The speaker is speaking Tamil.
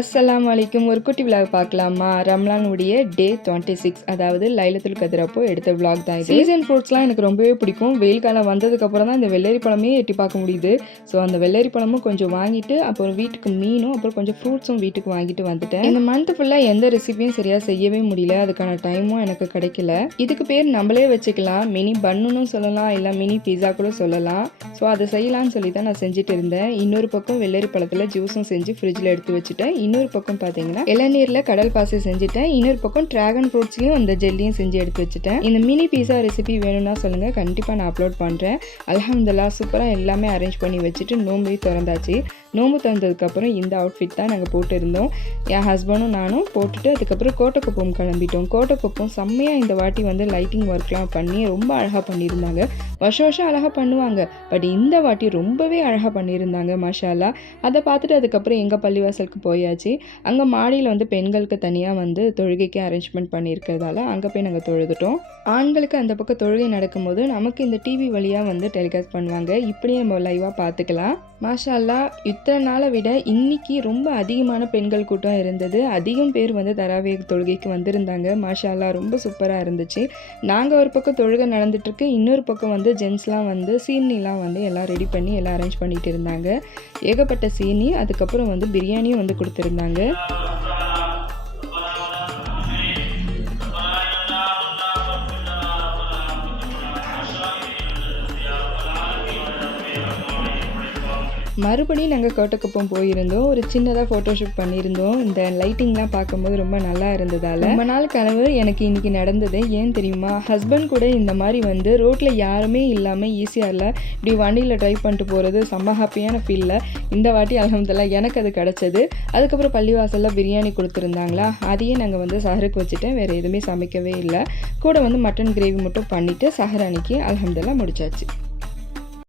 அஸ்ஸலாமு அலைக்கும். ஒரு குட்டி விலாக் பார்க்கலாமா? ரம்லான் உடைய டே 26, அதாவது லைலத்துல் கத்ர் அப்போ எடுத்த விலாக் தான் இது. சீசன் ஃப்ரூட்ஸ்லாம் எனக்கு ரொம்பவே பிடிக்கும். வெயில் காலம் வந்ததுக்கப்புறம் தான் இந்த வெள்ளரி பழமே எட்டி பார்க்க முடியுது. ஸோ அந்த வெள்ளரி பழமும் கொஞ்சம் வாங்கிட்டு, அப்புறம் வீட்டுக்கு மீனும், அப்புறம் கொஞ்சம் ஃப்ரூட்ஸும் வீட்டுக்கு வாங்கிட்டு வந்துட்டேன். இந்த மந்த் ஃபுல்லாக எந்த ரெசிபியும் சரியாக செய்யவே முடியல. அதுக்கான டைமும் எனக்கு கிடைக்கல. இதுக்கு பேர் நம்மளே வச்சுக்கலாம். மினி பன்னுன்னு சொல்லலாம், இல்லை மினி பீஸா கூட சொல்லலாம். ஸோ அதை செய்யலான்னு சொல்லி தான் நான் செஞ்சுட்டு இருந்தேன். இன்னொரு பக்கம் வெள்ளரி பழத்தில் ஜூஸும் செஞ்சு ஃப்ரிட்ஜில் எடுத்து வச்சுட்டேன். இன்னொரு பக்கம் பார்த்தீங்கன்னா இளநீரில் கடல் பாசி செஞ்சுட்டேன். இன்னொரு பக்கம் டிராகன் ஃப்ரூட்ஸ்லையும் அந்த ஜெல்லியும் செஞ்சு எடுத்து வச்சுட்டேன். இந்த மினி பீஸா ரெசிபி வேணும்னா சொல்லுங்கள், கண்டிப்பாக நான் அப்லோட் பண்ணுறேன். அல்ஹம்துலில்லாஹ் சூப்பராக எல்லாமே அரேஞ்ச் பண்ணி வச்சுட்டு நோம்பு திறந்தாச்சு. நோம்பு திறந்ததுக்கப்புறம் இந்த அவுட்ஃபிட் தான் நாங்கள் போட்டு இருந்தோம். என் ஹஸ்பண்டும் நானும் போட்டுட்டு அதுக்கப்புறம் கோட்டைக்குப்பம் கிளம்பிட்டோம். கோட்டைக்குப்பம் செம்மையாக இந்த வாட்டி வந்து லைட்டிங் ஒர்க்லாம் பண்ணி ரொம்ப அழகாக பண்ணியிருந்தாங்க. வருஷம் வருஷம் அழகாக பண்ணுவாங்க, பட் இந்த வாட்டி ரொம்பவே அழகாக பண்ணியிருந்தாங்க மாஷா அல்லாஹ். அதை பார்த்துட்டு அதுக்கப்புறம் எங்கள் பள்ளிவாசலுக்கு போயாச்சு. அங்கே மாடியில் வந்து பெண்களுக்கு தனியாக வந்து தொழுகைக்கு அரேஞ்ச்மெண்ட் பண்ணியிருக்கிறதால அங்கே போய் நாங்கள் தொழுதுட்டோம். ஆண்களுக்கு அந்த பக்கம் தொழுகை நடக்கும்போது நமக்கு இந்த டிவி வழியாக வந்து டெலிகாஸ்ட் பண்ணுவாங்க. இப்படி நம்ம லைவாக பார்த்துக்கலாம். மாஷா அல்லாஹ் இத்தனை நாளை விட இன்னைக்கு ரொம்ப அதிகமான பெண்கள் கூட்டம் இருந்தது. அதிகம் பேர் வந்து தராவே தொழுகைக்கு வந்திருந்தாங்க. மாஷா அல்லாஹ் ரொம்ப சூப்பராக இருந்துச்சு. நாங்கள் ஒரு பக்கம் தொழுகை நடந்துட்டுருக்கு, இன்னொரு பக்கம் வந்து ஜென்ஸ்லாம் வந்து சீனிலாம் வந்து எல்லாம் ரெடி பண்ணி எல்லாம் அரேஞ்ச் பண்ணிட்டு இருந்தாங்க. ஏகப்பட்ட சீனி, அதுக்கப்புறம் வந்து பிரியாணியும் வந்து கொடுத்துருந்தாங்க. மறுபடியும் நாங்கள் கோட்டைக்குப்பம் போயிருந்தோம். ஒரு சின்னதாக ஃபோட்டோஷூட் பண்ணியிருந்தோம். இந்த லைட்டிங்லாம் பார்க்கும்போது ரொம்ப நல்லா இருந்ததால் ரொம்ப நாள் கனவு எனக்கு இன்றைக்கி நடந்தது. ஏன் தெரியுமா? ஹஸ்பண்ட் கூட இந்த மாதிரி வந்து ரோட்டில் யாருமே இல்லாமல் ஈஸியாக இல்லை இப்படி வண்டியில் ட்ரைவ் பண்ணிட்டு போகிறது செம்ம ஹாப்பியான ஃபீலில் இந்த வாட்டி அல்ஹம்துலில்லாஹ் எனக்கு அது கிடச்சது. அதுக்கப்புறம் பள்ளிவாசலில் பிரியாணி கொடுத்துருந்தாங்களா, அதையே நாங்கள் வந்து சஹருக்கு வச்சுட்டேன். வேறு எதுவுமே சமைக்கவே இல்லை. கூட வந்து மட்டன் கிரேவி மட்டும் பண்ணிவிட்டு சஹர் அன்னைக்கு அல்ஹம்துலில்லாஹ் முடிச்சாச்சு.